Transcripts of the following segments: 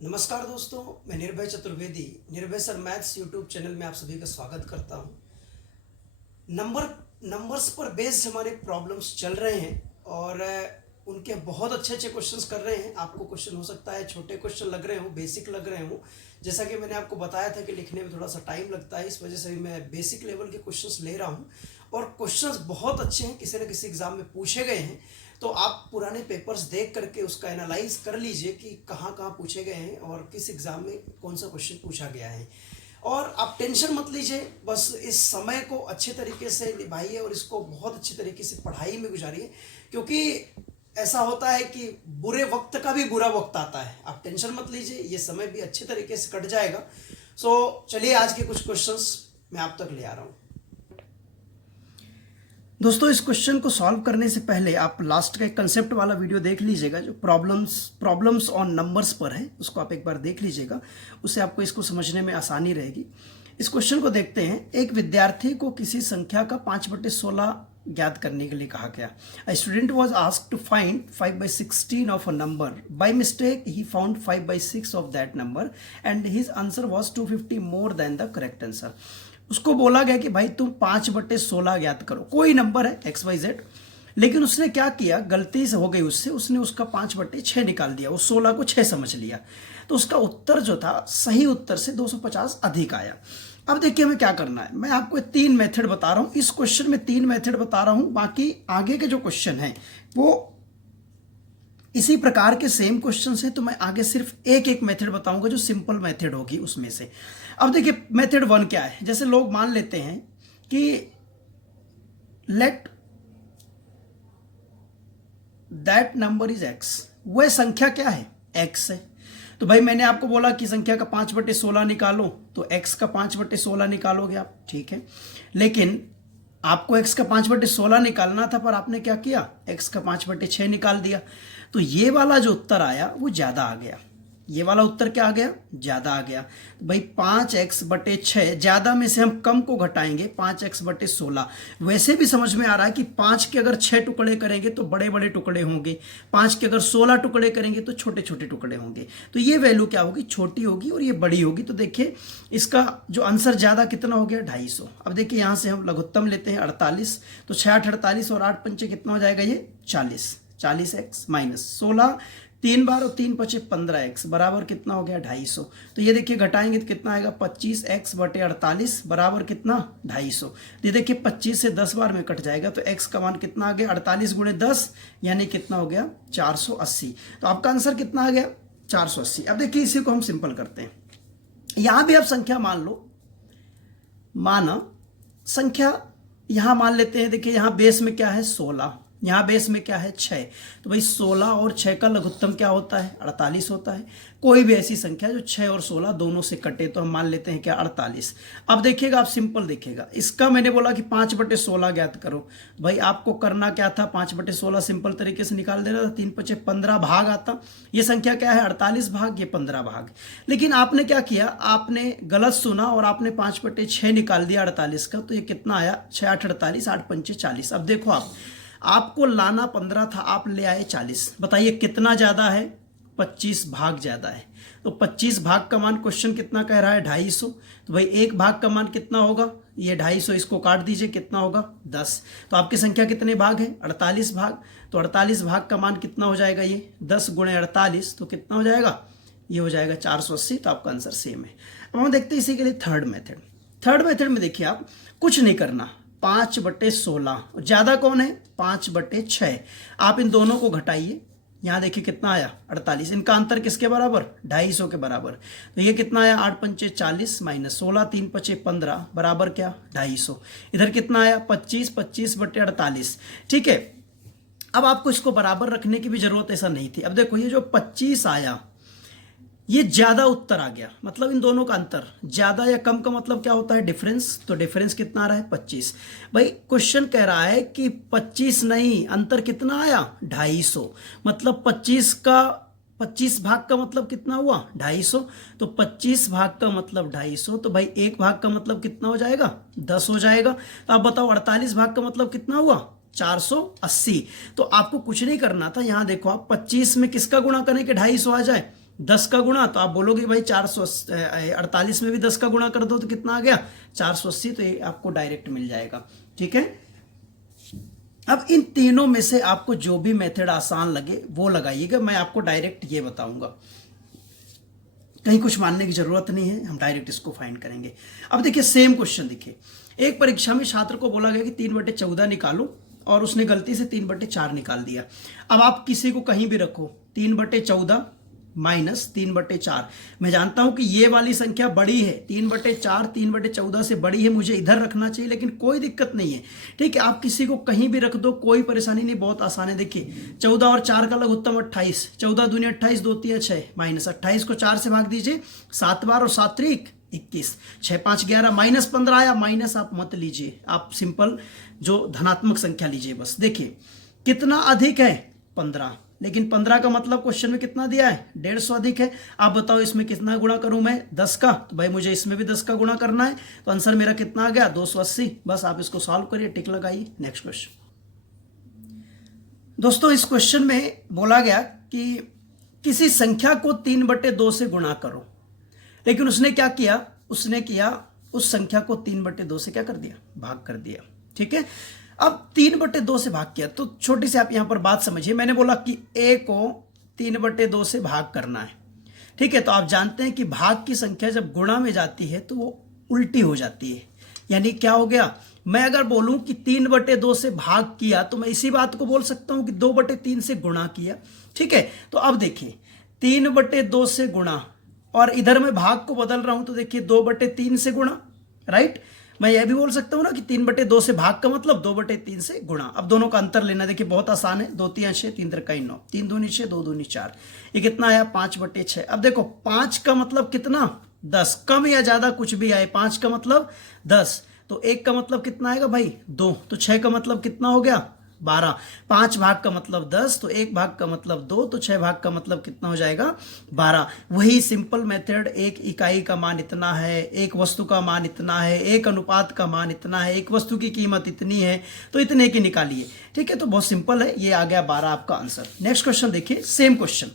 नमस्कार दोस्तों, मैं निर्भय चतुर्वेदी निर्भय सर मैथ्स यूट्यूब चैनल में आप सभी का स्वागत करता हूं। नंबर्स पर बेस्ड हमारे प्रॉब्लम्स चल रहे हैं और उनके बहुत अच्छे अच्छे क्वेश्चंस कर रहे हैं। आपको क्वेश्चन हो सकता है छोटे क्वेश्चन लग रहे हो, बेसिक लग रहे हो। जैसा कि मैंने आपको बताया था कि लिखने में थोड़ा सा टाइम लगता है, इस वजह से भी मैं बेसिक लेवल के क्वेश्चंस ले रहा हूँ और क्वेश्चंस बहुत अच्छे हैं, किसी न किसी एग्जाम में पूछे गए हैं। तो आप पुराने पेपर्स देख करके उसका एनालाइज कर लीजिए कि कहाँ कहाँ पूछे गए हैं और किस एग्जाम में कौन सा क्वेश्चन पूछा गया है। और आप टेंशन मत लीजिए, बस इस समय को अच्छे तरीके से निभाइए और इसको बहुत अच्छे तरीके से पढ़ाई में गुजारिए, क्योंकि ऐसा होता है कि बुरे वक्त का भी बुरा वक्त आता है। आप टेंशन मत लीजिए, ये समय भी अच्छे तरीके से कट जाएगा। चलिए आज के कुछ क्वेश्चंस मैं आप तक ले आ रहा हूँ। दोस्तों, इस क्वेश्चन को सॉल्व करने से पहले आप लास्ट का एक कंसेप्ट वाला वीडियो देख लीजिएगा जो प्रॉब्लम्स ऑन नंबर्स पर है, उसको आप एक बार देख लीजिएगा, उससे आपको इसको समझने में आसानी रहेगी। इस क्वेश्चन को देखते हैं। एक विद्यार्थी को किसी संख्या का 5/16 ज्ञात करने के लिए कहा गया। A student was asked to find 5/16 of a number. By mistake he found 5/6 of that number and his answer was 250 more than the correct answer. उसको बोला गया कि भाई तुम 5/16 ज्ञात करो, कोई नंबर है XYZ, लेकिन उसने क्या किया, गलती से हो गई उससे, उसने उसका 5/6 निकाल दिया, उस 16 को 6 समझ लिया। तो उसका उत्तर जो था सही उत्तर से 250 अधिक आया। अब देखिए हमें क्या करना है। मैं आपको 3 मेथड बता रहा हूं, इस क्वेश्चन में 3 मेथड बता रहा हूं, बाकी आगे के जो क्वेश्चन हैं वो इसी प्रकार के सेम क्वेश्चन है। तो मैं आगे सिर्फ एक एक मेथड बताऊंगा जो सिंपल मेथड होगी उसमें से। अब देखिए मेथड 1 क्या है। जैसे लोग मान लेते हैं कि let that number is x, वह संख्या क्या है, x है। तो भाई मैंने आपको बोला कि संख्या का 5/16 निकालो, तो x का 5/16 निकालोगे आप, ठीक है। लेकिन आपको x का 5/16 निकालना था, पर आपने क्या किया, x का 5/6 निकाल दिया। तो ये वाला जो उत्तर आया वो ज्यादा आ गया। ये वाला उत्तर क्या आ गया, ज्यादा आ गया। तो भाई 5x/6, ज्यादा में से हम कम को घटाएंगे, 5x/16। वैसे भी समझ में आ रहा है कि 5 के अगर 6 टुकड़े करेंगे तो बड़े बड़े टुकड़े होंगे, 5 के अगर 16 टुकड़े करेंगे तो छोटे छोटे टुकड़े होंगे। तो ये वैल्यू क्या होगी, छोटी होगी और ये बड़ी होगी। तो देखिए इसका जो आंसर ज्यादा कितना हो गया, 250। अब देखिए यहां से हम लघुत्तम लेते हैं 48, तो 6 48 और 8 पंचे कितना हो जाएगा, ये 40। 40x माइनस 16, 3 बार और 3 पचे 15x बराबर कितना हो गया, 250। तो ये देखिए घटाएंगे तो कितना आएगा, 25x/48 बराबर कितना, 250। ये देखिए 25 से 10 बार में कट जाएगा, तो x का मान कितना आ गया, 48 × 10 यानी कितना हो गया, 480। तो आपका आंसर कितना आ गया, 480। अब देखिए इसी को हम सिंपल करते हैं। यहां भी आप संख्या मान लो, माना संख्या यहां मान लेते हैं। देखिए यहां बेस में क्या है, 16, यहां बेस में क्या है, 6। तो भाई 16 और 6 का लघुत्तम क्या होता है, 48 होता है। कोई भी ऐसी संख्या जो 6 और 16 दोनों से कटे तो हम मान लेते हैं क्या, 48। अब देखिएगा आप सिंपल देखिएगा, इसका मैंने बोला कि 5/16 ज्ञात करो। भाई आपको करना क्या था, 5/16 सिंपल तरीके से निकाल देना था, 3 पचे 15 भाग आता। ये संख्या क्या है, 48 भाग, ये 15 भाग। लेकिन आपने क्या किया, आपने गलत सुना और आपने 5/6 निकाल दिया 48 का। तो ये कितना आया, 6 8 48, 8 पंचे 40। अब देखो आपको लाना 15 था, आप ले आए 40। बताइए कितना ज्यादा है, 25 भाग ज्यादा है। तो 25 भाग का मान क्वेश्चन कितना कह रहा है, 250। तो भाई एक भाग का मान कितना होगा, ये 250, इसको काट दीजिए, कितना होगा, 10। तो आपकी संख्या कितने भाग है, 48 भाग। तो 48 भाग का मान कितना हो जाएगा, ये 10 × 48, तो कितना हो जाएगा, ये हो जाएगा 480। तो आपका आंसर सेम है। अब हम देखते हैं इसी के लिए थर्ड मेथड। थर्ड मेथड में देखिए आप कुछ नहीं करना, 5/16, ज्यादा कौन है, 5/6। आप इन दोनों को घटाइए, यहां देखिए कितना आया, 48। इनका अंतर किसके बराबर, 250 के बराबर। तो ये कितना आया, 8 पंचे 40 माइनस 16, 3 पचे 15 बराबर क्या, 250। इधर कितना आया, 25, 25/48। ठीक है। अब आपको इसको बराबर रखने की भी जरूरत ऐसा नहीं थी। अब देखो ये जो 25 आया, ये ज्यादा उत्तर आ गया, मतलब इन दोनों का अंतर ज्यादा या कम का मतलब क्या होता है, डिफरेंस। तो डिफरेंस कितना आ रहा है, 25। भाई क्वेश्चन कह रहा है कि 25 नहीं, अंतर कितना आया, 250। मतलब 25 भाग का मतलब कितना हुआ, 250। तो 25 भाग का मतलब 250। तो भाई एक भाग का मतलब कितना हो जाएगा, 10 हो जाएगा। तो आप बताओ 48 भाग का मतलब कितना हुआ, 480। तो आपको कुछ नहीं करना था, यहां देखो आप 25 में किसका गुणा करें कि 250 आ जाए, 10 का गुणा, तो आप बोलोगे भाई 448 में भी 10 का गुणा कर दो तो कितना आ गया 480, तो ये आपको डायरेक्ट मिल जाएगा। ठीक है, अब इन तीनों में से आपको जो भी मेथड आसान लगे वो लगाइएगा, मैं आपको डायरेक्ट ये बताऊंगा, कहीं कुछ मानने की जरूरत नहीं है, हम डायरेक्ट इसको फाइंड करेंगे। अब देखिए सेम क्वेश्चन, देखिए एक परीक्षा में छात्र को बोला गया कि 3/14 निकालो और उसने गलती से 3/4 निकाल दिया। अब आप किसी को कहीं भी रखो, 3/14 माइनस 3/4, मैं जानता हूं कि ये वाली संख्या बड़ी है, 3/4 3/14 से बड़ी है, मुझे इधर रखना चाहिए, लेकिन कोई दिक्कत नहीं है। ठीक है, आप किसी को कहीं भी रख दो, कोई परेशानी नहीं, बहुत आसान है। देखिए 14 और 4 का लघुत्तम 28, 14 दूनी 28, 2 3 6, माइनस 28 को 4 से भाग दीजिए 7 बार और 7 3 21, 6 5 11, माइनस 15 आया। माइनस आप मत लीजिए, आप सिंपल जो धनात्मक संख्या लीजिए बस। देखिए कितना अधिक है 15, लेकिन 15 का मतलब क्वेश्चन में कितना दिया है 150 अधिक है। आप बताओ इसमें कितना गुणा करूं मैं 10 का, तो भाई मुझे इसमें भी 10 का गुणा करना है, तो आंसर मेरा कितना आ गया 280। बस आप इसको सॉल्व करिए, टिक लगाइए। Next question. दोस्तों इस क्वेश्चन में बोला गया कि किसी संख्या को 3/2 से गुणा करो, लेकिन उसने क्या किया, उसने किया उस संख्या को 3/2 से क्या कर दिया, भाग कर दिया। ठीक है, अब 3/2 से भाग किया, तो छोटी सी आप यहां पर बात समझिए, मैंने बोला कि a को 3/2 से भाग करना है। ठीक है, तो आप जानते हैं कि भाग की संख्या जब गुणा में जाती है तो वो उल्टी हो जाती है। यानी क्या हो गया, मैं अगर बोलूं कि 3/2 से भाग किया तो मैं इसी बात को बोल सकता हूं कि 2/3 से गुणा किया। ठीक है, तो अब देखिए 3/2 से गुणा, और इधर मैं भाग को बदल रहा हूं, तो देखिए 2/3 से गुणा, राइट। मैं यह भी बोल सकता हूं ना कि 3/2 से भाग का मतलब 2/3 से गुणा। अब दोनों का अंतर लेना, देखिए बहुत आसान है, 2 3 6, 3 3 9, 3 दूनी 6, 2 दूनी 4, ये कितना आया 5/6। अब देखो 5 का मतलब कितना 10, कम या ज्यादा कुछ भी आए, 5 का मतलब 10, तो 1 का मतलब कितना आएगा भाई 2, तो 6 का मतलब कितना हो गया 12, 5 भाग का मतलब 10, तो 1 भाग का मतलब 2, तो 6 भाग का मतलब कितना हो जाएगा 12। वही सिंपल मेथड, एक इकाई का मान इतना है, एक वस्तु का मान इतना है, एक अनुपात का मान इतना है, एक वस्तु की कीमत इतनी है, तो इतने की निकालिए। ठीक है, तो बहुत सिंपल है, ये आ गया 12 आपका आंसर। नेक्स्ट क्वेश्चन देखिए, सेम क्वेश्चन।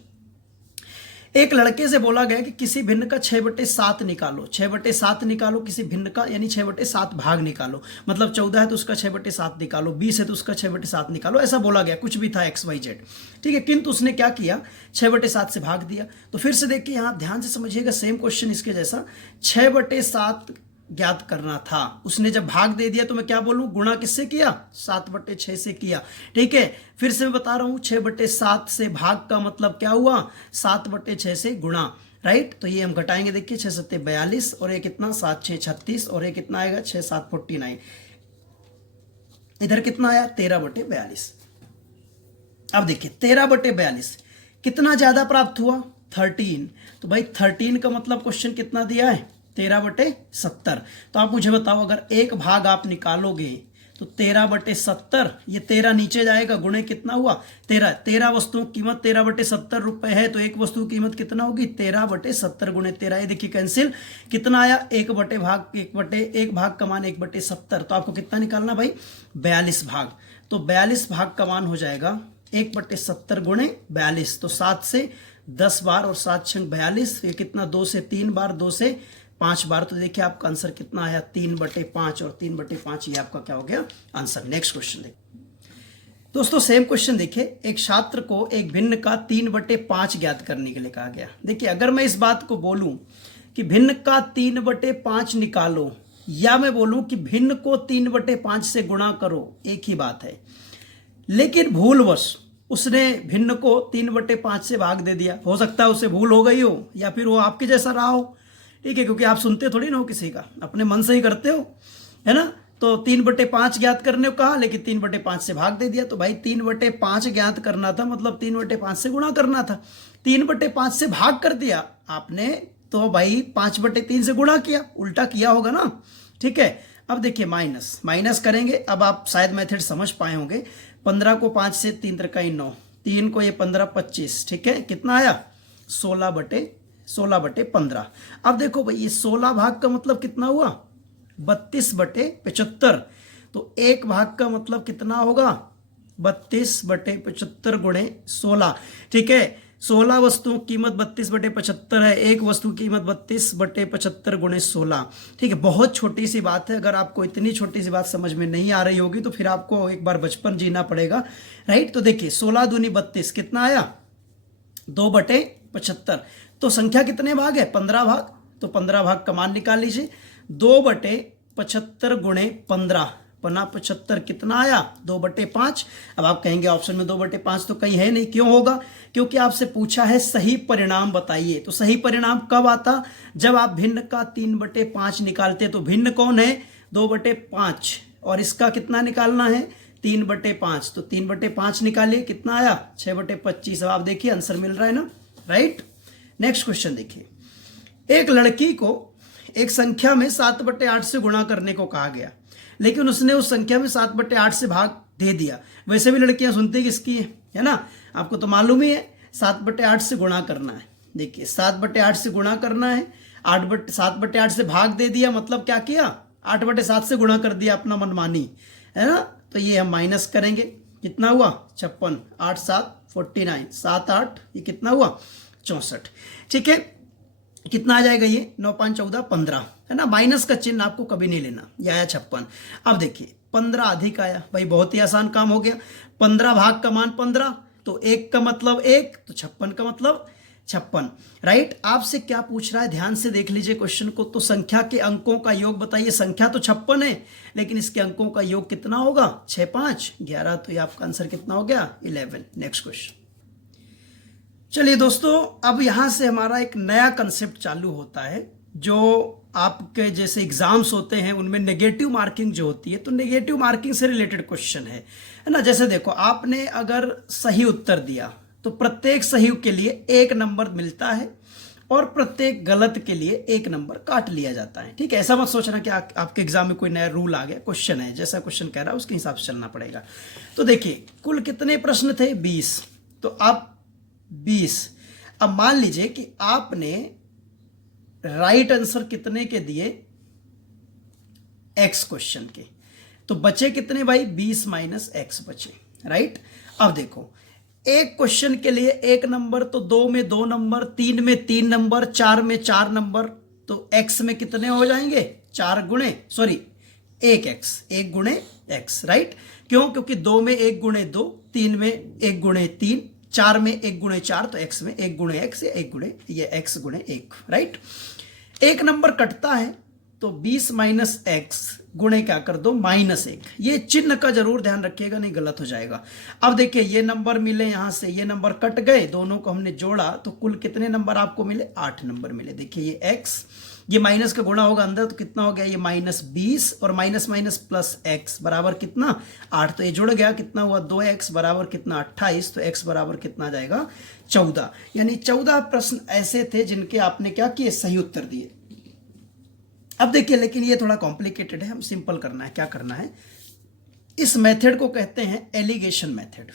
एक लड़के से बोला गया कि किसी भिन्न का 6/7 निकालो, 6/7 निकालो किसी भिन्न का, यानी 6/7 भाग निकालो, मतलब 14 है तो उसका 6/7 निकालो, 20 है तो उसका 6/7 निकालो, ऐसा बोला गया, कुछ भी था XYZ। ठीक है, किंतु उसने क्या किया 6/7 से भाग दिया। तो फिर से देखिए यहां ध्यान से समझिएगा, सेम क्वेश्चन इसके जैसा, 6/7 ज्ञात करना था, उसने जब भाग दे दिया तो मैं क्या बोलूं, गुणा किससे किया 7/6 से किया। ठीक है, फिर से मैं बता रहा हूं 6/7 से भाग का मतलब क्या हुआ 7/6 से गुणा, राइट। तो ये हम घटाएंगे, देखिए 6 7 42, और ये कितना 7 6 36, और ये कितना आएगा 6 7 49, इधर कितना आया 13/42। अब देखिए 13/42 कितना ज्यादा प्राप्त हुआ 13, तो भाई 13 का मतलब क्वेश्चन कितना दिया है 13/70। तो आप मुझे बताओ, अगर एक भाग आप निकालोगे तो 13/70, ये 13 नीचे जाएगा, गुणे कितना हुआ 13, 13 वस्तुओं की कीमत 13/70 रुपए है, तो एक वस्तु की कीमत कितना होगी 13/70 गुणे 13, ये देखिए कैंसिल, कितना आया 1 भाग का मान 1/70, तो आपको कितना निकालना भाई 42 भाग, तो 42 भाग का मान हो जाएगा 1/70 गुणे 42, तो 7 से 10 बार और 7 6 42, ये कितना 2 से 3 बार, 2 से 5 बार, तो देखिए आपका आंसर कितना आया 3/5, और 3/5 ये आपका क्या हो गया आंसर। नेक्स्ट क्वेश्चन देखिए दोस्तों, सेम क्वेश्चन देखिए, एक छात्र को एक भिन्न का 3/5 ज्ञात करने के लिए कहा गया। देखिए अगर मैं इस बात को बोलूं कि भिन्न का 3/5 निकालो, या मैं बोलूं कि भिन्न को 3/5 से गुणा करो, एक ही बात है, लेकिन भूलवश उसने भिन्न को 3/5 से भाग दे दिया। हो सकता है उसे भूल हो गई हो, या फिर वो आपके जैसा रहा हो। ठीक है, क्योंकि आप सुनते थोड़ी ना हो किसी का, अपने मन से ही करते हो, है ना। तो 3/5 ज्ञात करने को कहा, लेकिन 3/5 से भाग दे दिया, तो भाई 3/5 ज्ञात करना था, मतलब 3/5 से गुणा करना था, 3/5 से भाग कर दिया आपने, तो भाई 5/3 से गुणा किया, उल्टा किया होगा ना। ठीक है, अब देखिए माइनस करेंगे, अब आप शायद मेथड समझ पाए होंगे, 15 को 5 से 3 3 9, 3 को ये 15 25, ठीक है, कितना आया 16/15। अब देखो भाई ये 16 भाग का मतलब कितना हुआ 32/75, तो एक भाग का मतलब कितना होगा 32/75 गुणे 16। ठीक है, 16 वस्तुओं की कीमत 32/75 है, एक वस्तु की कीमत 32/75 × 16। ठीक है, बहुत छोटी सी बात है। अगर आपको इतनी छोटी सी बात समझ में नहीं आ रही होगी तो फिर आपको एक बार बचपन जीना पड़ेगा, राइट। तो देखिए 16 दूनी 32 कितना आया, 2/75। तो संख्या कितने भाग है, 15 भाग, तो 15 भाग का मान निकाल लीजिए। 2/75 × 15 पना 75 कितना आया, 2/5। अब आप कहेंगे ऑप्शन में 2/5 तो कहीं है नहीं, क्यों होगा, क्योंकि आपसे पूछा है सही परिणाम बताइए। तो सही परिणाम कब आता, जब आप भिन्न का 3/5 निकालते। तो भिन्न कौन है, 2/5, और इसका कितना निकालना है, 3/5। तो 3/5 निकालिए, कितना आया, 6/25। अब आप देखिए आंसर मिल रहा है ना, राइट। नेक्स्ट क्वेश्चन देखिए, एक लड़की को एक संख्या में 7/8 से गुणा करने को कहा गया, लेकिन उसने उस संख्या में 7/8 से भाग दे दिया। वैसे भी लड़कियां सुनती किसकी है ना, आपको तो मालूम ही है, 7/8 से गुणा करना है। देखिए 7/8 से गुणा करना है, 7/8 से भाग दे दिया, मतलब क्या किया, 8/7 से गुणा कर दिया अपना मनमानी, है ना। तो ये हम माइनस करेंगे, कितना हुआ, 56, 8 7 49, 7 8, ये कितना हुआ, 64। ठीक है, कितना आ जाएगा ये, 9 5 14 15, है ना। माइनस का चिन्ह आपको कभी नहीं लेना, ये आया 56। अब देखिए 15 अधिक आया, भाई बहुत ही आसान काम हो गया। 15 भाग का मान 15, तो 1 का मतलब 1, तो 56 का मतलब 56, राइट। आपसे क्या पूछ रहा है, ध्यान से देख लीजिए क्वेश्चन को। तो संख्या के अंकों का योग बताइए। संख्या तो 56 है, लेकिन इसके अंकों का योग कितना होगा, 6 5 11, तो ये आपका आंसर कितना हो गया, 11। Next question. चलिए दोस्तों, अब यहां से हमारा एक नया कंसेप्ट चालू होता है। जो आपके जैसे एग्जाम्स होते हैं उनमें नेगेटिव मार्किंग जो होती है, तो नेगेटिव मार्किंग से रिलेटेड क्वेश्चन है ना। जैसे देखो, आपने अगर सही उत्तर दिया तो प्रत्येक सही के लिए 1 नंबर मिलता है, और प्रत्येक गलत के लिए 1 नंबर काट लिया जाता है। ठीक है, ऐसा मत सोचना कि आपके एग्जाम में कोई नया रूल आ गया। क्वेश्चन है, जैसा क्वेश्चन कह रहा है उसके हिसाब से चलना पड़ेगा। तो देखिए कुल कितने प्रश्न थे, 20। तो आप 20, अब मान लीजिए कि आपने राइट आंसर कितने के दिए, x क्वेश्चन के, तो बचे कितने भाई, 20 - x बचे, राइट। अब देखो, एक क्वेश्चन के लिए 1 नंबर, तो 2 में 2 नंबर, 3 में 3 नंबर, 4 में 4 नंबर, तो x में कितने हो जाएंगे, 1 x, 1 गुणे x, राइट। क्यों, क्योंकि 2 में 1 गुणे 2, 3 में 1 गुणे 3, 4 में 1 गुणे 4, तो x में 1 गुणे x, या 1 गुणे ये x गुणे 1, राइट। 1 नंबर कटता है, तो 20 - x गुणे क्या कर दो, -1। ये चिन्ह का जरूर ध्यान रखिएगा, नहीं गलत हो जाएगा। अब देखिए ये नंबर मिले, यहां से ये नंबर कट गए, दोनों को हमने जोड़ा, तो कुल कितने नंबर आपको मिले, 8 नंबर मिले। देखिए ये x, ये माइनस का गुणा होगा अंदर, तो कितना हो गया, ये -20 और माइनस प्लस x बराबर कितना, 8। तो ये जुड़ गया, कितना हुआ, 2x बराबर कितना, 28। तो x बराबर कितना आ जाएगा, 14। यानी 14 प्रश्न ऐसे थे जिनके आपने क्या किए, सही उत्तर दिए। अब देखिए, लेकिन ये थोड़ा कॉम्प्लिकेटेड है, हम सिंपल करना है। क्या करना है, इस मेथड को कहते हैं एलिगेशन मेथड।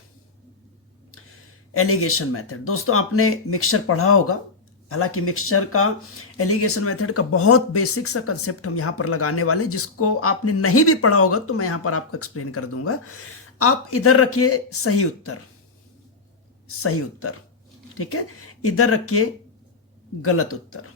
एलिगेशन मेथड दोस्तों आपने मिक्सचर पढ़ा होगा, हालांकि मिक्सचर का एलिगेशन मेथड का बहुत बेसिक सा कंसेप्ट हम यहां पर लगाने वाले हैं, जिसको आपने नहीं भी पढ़ा होगा तो मैं यहां पर आपको एक्सप्लेन कर दूंगा। आप इधर रखिए सही उत्तर, सही उत्तर, ठीक है, इधर रखिए गलत उत्तर,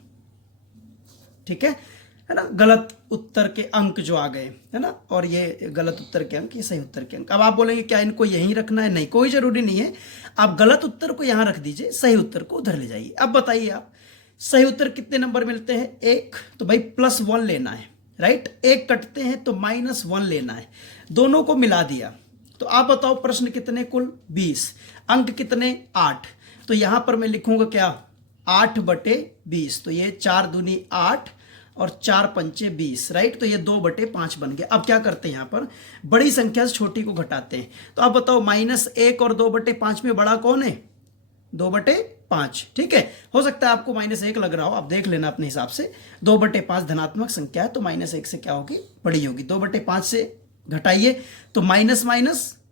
ठीक है ना। गलत उत्तर के अंक जो आ गए, है ना, और ये गलत उत्तर के अंक, ये सही उत्तर के अंक। अब आप बोलेंगे क्या इनको यहीं रखना है, नहीं, कोई जरूरी नहीं है। आप गलत उत्तर को यहां रख दीजिए, सही उत्तर को उधर ले जाइए। अब बताइए आप, सही उत्तर कितने नंबर मिलते हैं, 1, तो भाई +1 लेना है, राइट। 1 कटते हैं तो -1 लेना है, दोनों को मिला दिया। तो आप बताओ प्रश्न कितने, कुल 20, अंक कितने, 8। तो यहां पर मैं लिखूंगा क्या, 8/20। तो ये 4 दूनी 8 और 4 पंचे 20, राइट। तो ये 2/5 बन गया। अब क्या करते हैं, यहां पर बड़ी संख्या से छोटी को घटाते हैं। तो आप बताओ -1 और 2/5 में बड़ा कौन है, 2/5, ठीक है। हो सकता है आपको -1 लग रहा हो, आप देख लेना अपने हिसाब से। 2/5 धनात्मक संख्या है, तो -1 से क्या होगी, बड़ी होगी। 2/5 से घटाइए तो माइनस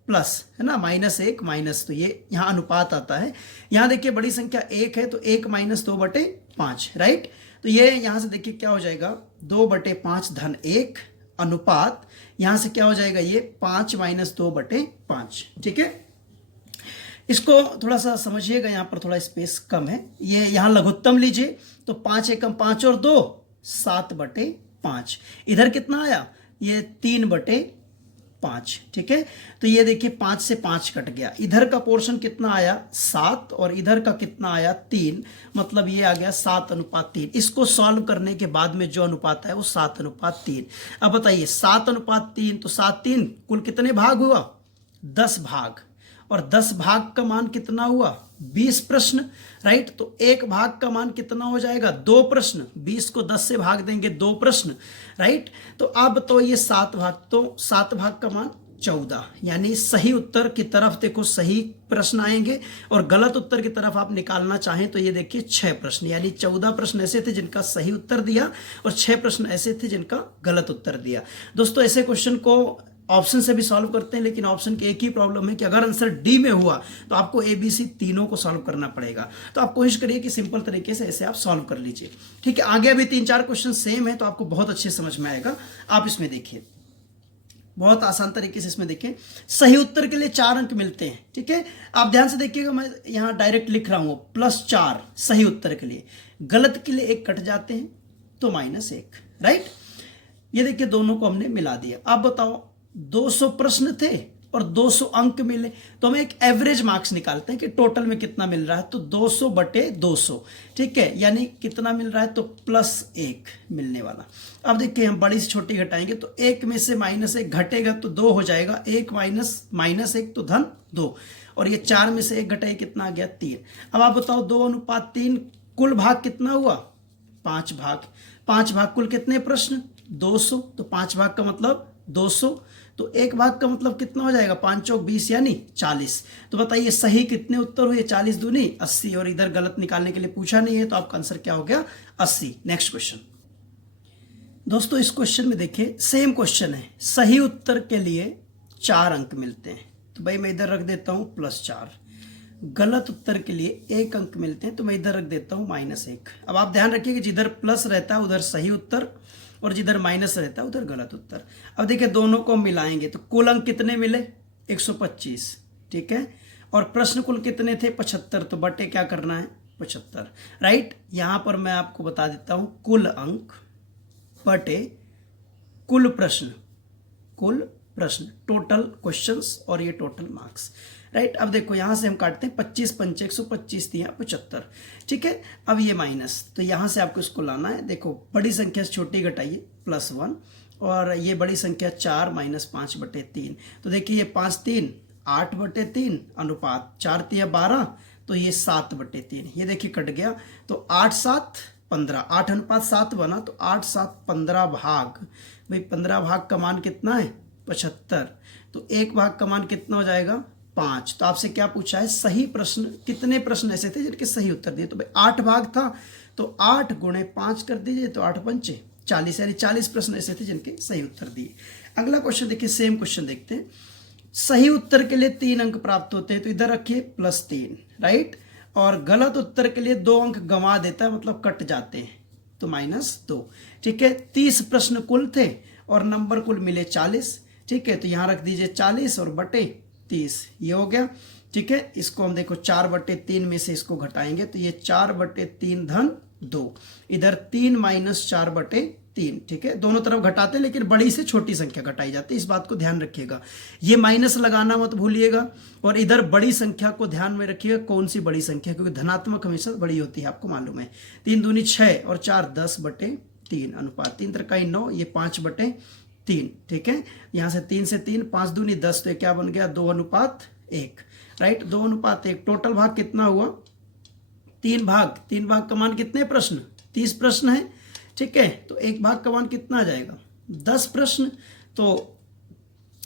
प्लस, है ना, -1 माइनस, तो ये यहां अनुपात आता है। यहां देखिए बड़ी संख्या 1 है, तो 1 - 2/5, राइट। तो ये यहां से देखिए क्या हो जाएगा, 2/5 धन 1 अनुपात, यहां से क्या हो जाएगा, ये 5 - 2/5, ठीक है। इसको थोड़ा सा समझिएगा, यहाँ पर थोड़ा स्पेस कम है। ये यहाँ लघुत्तम लीजिए तो 5 एकम 5 और 2 7/5। इधर कितना आया, ये 3/5। ठीक है, तो ये देखिए 5 से 5 कट गया। इधर का पोर्शन कितना आया 7 और इधर का कितना आया 3, मतलब ये आ गया 7:3। इसको सॉल्व करने के बाद में जो अनुपात है वो 7:3। अब बताइए 7:3 तो 7 3 कुल कितने भाग हुआ 10 भाग, और 10 भाग का मान कितना हुआ 20 प्रश्न, राइट। तो एक भाग का मान कितना हो जाएगा 2 प्रश्न, 20 को 10 से भाग देंगे 2 प्रश्न, राइट। तो आप बताओ ये 7 भाग, तो 7 भाग का मान 14, यानी सही उत्तर की तरफ देखो सही प्रश्न आएंगे, और गलत उत्तर की तरफ आप निकालना चाहें तो ये देखिए 6 प्रश्न, यानी 14 प्रश्न ऐसे थे जिनका सही उत्तर दिया और 6 प्रश्न ऐसे थे जिनका गलत उत्तर दिया। दोस्तों ऐसे क्वेश्चन को ऑप्शन से भी सॉल्व करते हैं, लेकिन ऑप्शन की एक ही प्रॉब्लम है कि अगर आंसर डी में हुआ तो आपको ABC तीनों को सॉल्व करना पड़ेगा। तो आप कोशिश करिए कि सिंपल तरीके से ऐसे आप सॉल्व कर लीजिए। ठीक है, आगे अभी 3-4 क्वेश्चन सेम है तो आपको बहुत अच्छे समझ में आएगा। आप इसमें देखिए, बहुत आसान तरीके से इसमें देखें, सही उत्तर के लिए 4 अंक मिलते हैं। ठीक है, आप ध्यान से देखिएगा, मैं यहाँ डायरेक्ट लिख रहा हूँ +4 सही उत्तर के लिए, गलत के लिए 1 कट जाते हैं तो -1, राइट। ये देखिए दोनों को हमने मिला दिया। आप बताओ 200 प्रश्न थे और 200 अंक मिले, तो हम एक एवरेज मार्क्स निकालते हैं कि टोटल में कितना मिल रहा है, तो 200/200। ठीक है, यानी कितना मिल रहा है तो +1 मिलने वाला। अब देखिए हम बड़ी से छोटी घटाएंगे तो 1 में से -1 घटेगा तो 2 हो जाएगा, 1 -1 तो +2, और ये 4 में से 1 घटाए कितना आ गया 3। अब आप बताओ 2:3 कुल भाग कितना हुआ 5 भाग, 5 भाग कुल कितने प्रश्न 200, तो 5 भाग का मतलब 200, तो 1 भाग का मतलब कितना हो जाएगा 5 चौक 20 यानी 40। तो बताइए सही कितने उत्तर हुए 40 दूनी 80, और इधर गलत निकालने के लिए पूछा नहीं है तो आपका आंसर क्या हो गया 80। Next question. दोस्तों इस क्वेश्चन में देखिए सेम क्वेश्चन है, सही उत्तर के लिए 4 अंक मिलते हैं, तो भाई मैं इधर रख देता हूं +4। गलत उत्तर के लिए 1 अंक मिलते हैं तो मैं इधर रख देता हूं -1। अब आप ध्यान रखिए कि जिधर प्लस रहता है उधर सही उत्तर और जिधर माइनस रहता है उधर गलत उत्तर। अब देखिए दोनों को मिलाएंगे तो कुल अंक कितने मिले 125। ठीक है, और प्रश्न कुल कितने थे 75, तो बटे क्या करना है 75, राइट। यहां पर मैं आपको बता देता हूं कुल अंक बटे कुल प्रश्न, टोटल क्वेश्चंस और ये टोटल मार्क्स, राइट। अब देखो यहां से हम काटते हैं 25 5 125 दिया 75। ठीक है, अब ये माइनस, तो यहां से आपको इसको लाना है। देखो बड़ी संख्या से छोटी घटाइए +1, और ये बड़ी संख्या 4 -5/3, तो देखिए ये 5 3 8/3 अनुपात 4 3 12, तो ये 7/3, ये देखिए कट गया, तो 8 7 15, 8:7 बना, तो 8 7 15 भाग, भाई 15 भाग का मान कितना है 75, तो 1 भाग का मान कितना हो जाएगा 5। तो आपसे क्या पूछा है सही प्रश्न, कितने प्रश्न ऐसे थे जिनके सही उत्तर दिए, तो भाई 8 भाग था, तो 8 × 5 कर दीजिए, तो 8 पंचे 40, यानी 40 प्रश्न ऐसे थे जिनके सही उत्तर दिए। अगला क्वेश्चन देखिए, सेम क्वेश्चन देखते हैं। सही उत्तर के लिए 3 अंक प्राप्त होते हैं, तो इधर रखिए +3, राइट, और गलत उत्तर के लिए 2 अंक गंवा देता है, मतलब कट जाते हैं, तो -2। ठीक है, 30 प्रश्न कुल थे और नंबर कुल मिले 40। ठीक है, तो यहां रख दीजिए 40 और बटे 30, ये हो गया। ठीक है, इसको हम देखो 4/3 में से इसको घटाएंगे, तो ये 4/3 धन 2, इधर 3 - 4/3। ठीक है, दोनों तरफ घटाते लेकिन बड़ी से छोटी संख्या घटाई जाती है, इस बात को ध्यान रखिएगा। ये माइनस लगाना मत भूलिएगा, और इधर बड़ी संख्या को ध्यान में रखिएगा, कौन सी बड़ी संख्या, क्योंकि धनात्मक हमेशा बड़ी होती है, आपको मालूम है। 3 दूनी 6 और 4 10/3 अनुपात 3 3 9, ये 5/3। ठीक है, यहां से 3 से 3 5 दूनी 10, तो क्या बन गया 2:1, राइट, 2:1। टोटल भाग कितना हुआ 3 भाग, 3 भाग का मान कितने प्रश्न 30 प्रश्न है। ठीक है, तो 1 भाग का मान कितना आ जाएगा 10 प्रश्न। तो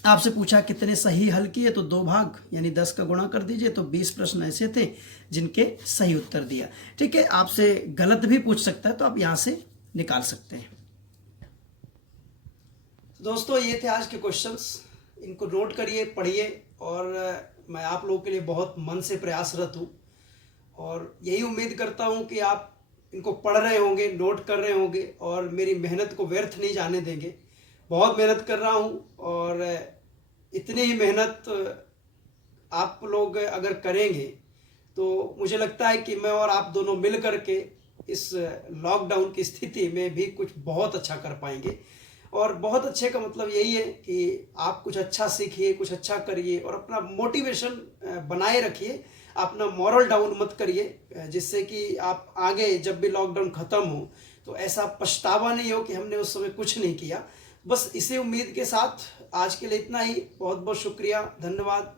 आपसे पूछा कितने सही हल किए, तो 2 भाग यानी 10 का गुणा कर दीजिए, तो 20 प्रश्न ऐसे थे जिनके सही उत्तर दिया। ठीक है, आपसे गलत भी पूछ सकता है, तो आप यहां से निकाल सकते हैं। दोस्तों ये थे आज के क्वेश्चंस, इनको नोट करिए, पढ़िए, और मैं आप लोगों के लिए बहुत मन से प्रयासरत हूँ, और यही उम्मीद करता हूँ कि आप इनको पढ़ रहे होंगे, नोट कर रहे होंगे, और मेरी मेहनत को व्यर्थ नहीं जाने देंगे। बहुत मेहनत कर रहा हूँ, और इतनी ही मेहनत आप लोग अगर करेंगे तो मुझे लगता है कि मैं और आप दोनों मिल करके इस लॉकडाउन की स्थिति में भी कुछ बहुत अच्छा कर पाएंगे। और बहुत अच्छे का मतलब यही है कि आप कुछ अच्छा सीखिए, कुछ अच्छा करिए और अपना मोटिवेशन बनाए रखिए, अपना मॉरल डाउन मत करिए, जिससे कि आप आगे जब भी लॉकडाउन ख़त्म हो तो ऐसा पछतावा नहीं हो कि हमने उस समय कुछ नहीं किया। बस इसी उम्मीद के साथ आज के लिए इतना ही। बहुत बहुत शुक्रिया, धन्यवाद।